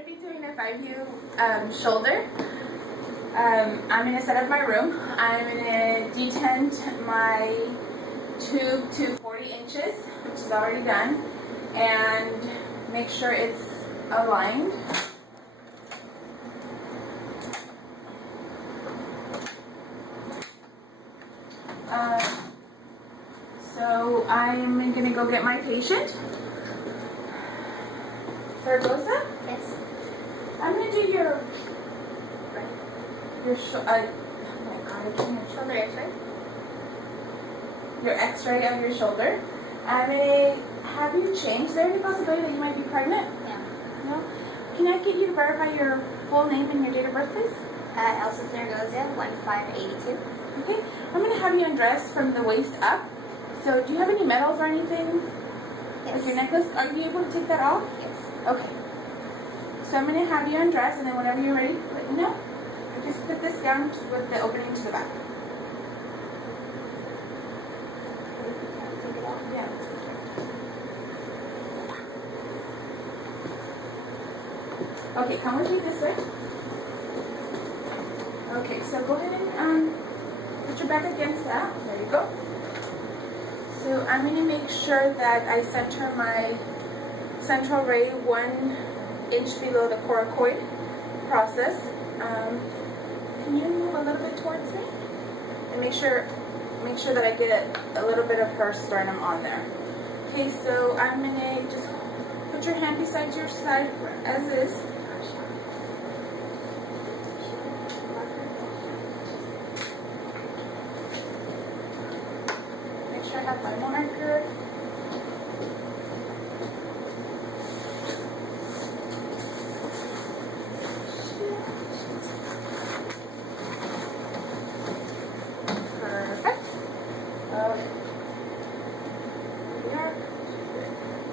going to be doing a 5U shoulder. I'm going to set up my room. I'm going to detent my tube to 40 inches, which is already done, and make sure it's aligned. So I'm going to go get my patient. Zaragoza? Yes. I'm going to do your oh my god, I can't. Shoulder x-ray? Your x-ray of your shoulder. I'm going to have you change. Is there any possibility that you might be pregnant? Yeah. No? Can I get you to verify your full name and your date of birth, please? Elsa Zaragoza, 1582. Okay. I'm going to have you undress from the waist up. So do you have any medals or anything? Yes. Like your necklace? Are you able to take that off? Yes. Okay. So I'm going to have you undress, and then whenever you're ready, let me know. Just put this down with the opening to the back. Yeah. Okay, come with me this way. Okay, so go ahead and put your back against that. There you go. So I'm going to make sure that I center my central ray 1 inch below the coracoid process. Can you move a little bit towards me? And make sure that I get a little bit of her sternum on there. Okay, so I'm going to just put your hand beside your side as is. Make sure I have my marker.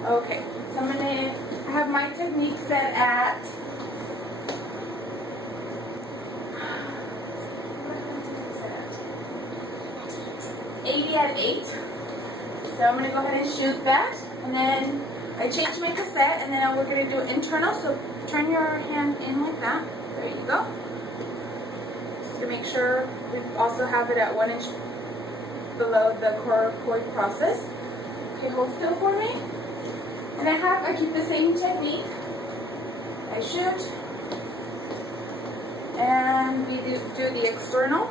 Okay, so I'm going to have my technique set at 80 at 8. So I'm going to go ahead and shoot that, and then I change my cassette, and then we're going to do internal. So turn your hand in like that. There you go. Just to make sure we also have it at 1 inch below the coracoid process. Okay, hold still for me. And I keep the same technique. I shoot, and we do the external.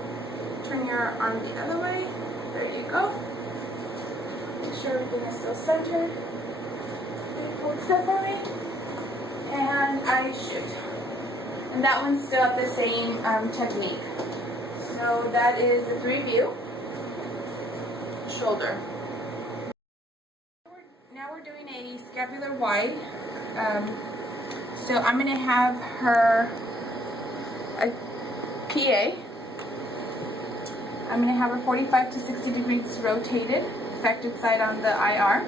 Turn your arm the other way. There you go. Make sure everything is still centered. Okay, hold still for me. And I shoot. And that one's still the same technique. So that is the 3-view. Shoulder. Now we're doing a scapular wide. So I'm going to have her a PA. I'm going to have her 45 to 60 degrees rotated, affected side on the IR.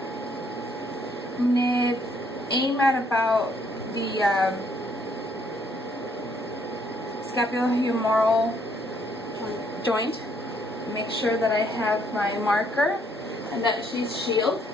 I'm going to aim at about the scapulohumeral joint. Make sure that I have my marker and that she's shielded.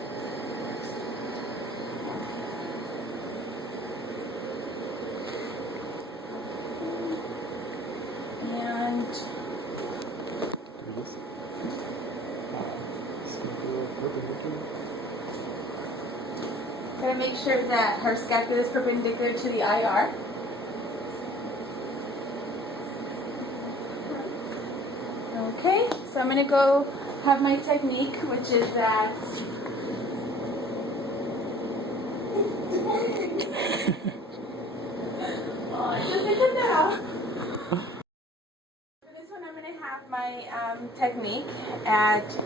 Gotta make sure that her scapula is perpendicular to the IR. Okay, so I'm gonna go have my technique, which is that just take it down. For this one, I'm gonna have my technique at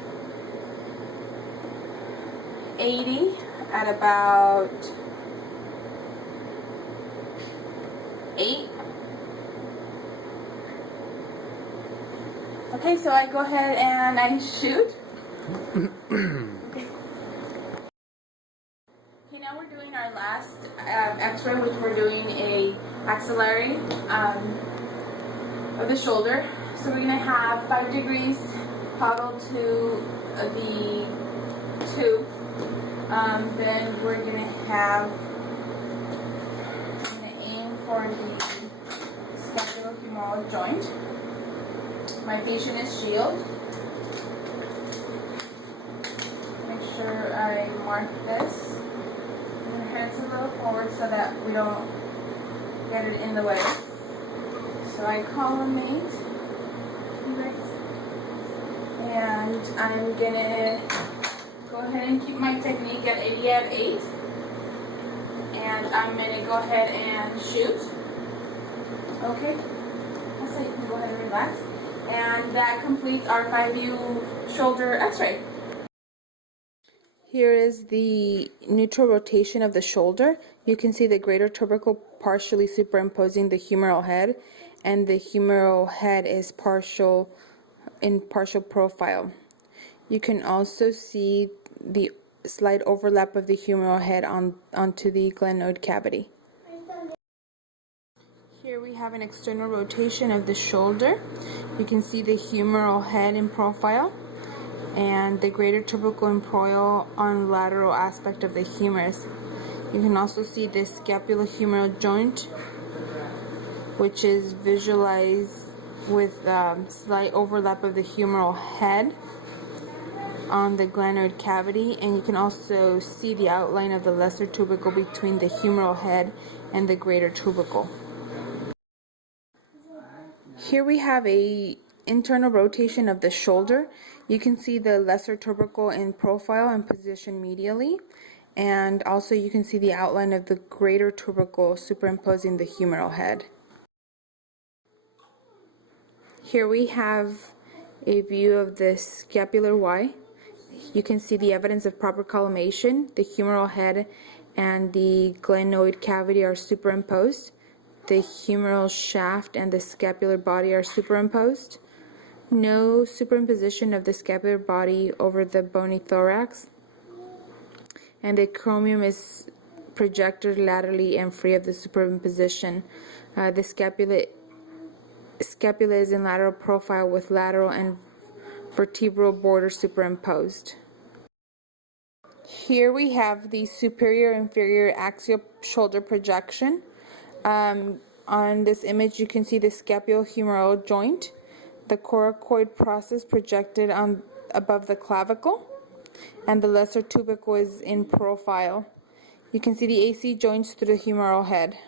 80 at about 8. Okay, so I go ahead and I shoot. Okay, now we're doing our last x-ray, which we're doing a axillary of the shoulder. So we're going to have 5 degrees toggle to the tube. Then we're going to aim the scapulohumeral joint. My patient is Shield. Make sure I mark this. I'm going to hands a little forward so that we don't get it in the way. So I collimate, and I'm going to go ahead and keep my technique at 80 at 8. And I'm going to go ahead and shoot. Okay, so you can go ahead and relax. And that completes our 5-view shoulder x-ray. Here is the neutral rotation of the shoulder. You can see the greater tubercle partially superimposing the humeral head, and the humeral head is partial profile. You can also see the slight overlap of the humeral head onto the glenoid cavity. Here we have an external rotation of the shoulder. You can see the humeral head in profile and the greater tubercle embryo on lateral aspect of the humerus. You can also see the scapulohumeral joint, which is visualized with slight overlap of the humeral head on the glenoid cavity, and you can also see the outline of the lesser tubercle between the humeral head and the greater tubercle. Here we have a internal rotation of the shoulder. You can see the lesser tubercle in profile and positioned medially, and also you can see the outline of the greater tubercle superimposing the humeral head. Here we have a view of the scapular Y. You can see the evidence of proper collimation. The humeral head and the glenoid cavity are superimposed. The humeral shaft and the scapular body are superimposed. No superimposition of the scapular body over the bony thorax. And the acromion is projected laterally and free of the superimposition. The scapula is in lateral profile with lateral and vertebral border superimposed. Here we have the superior inferior axial shoulder projection. On this image you can see the scapulohumeral joint, the coracoid process projected above the clavicle, and the lesser tubercle is in profile. You can see the AC joints through the humeral head.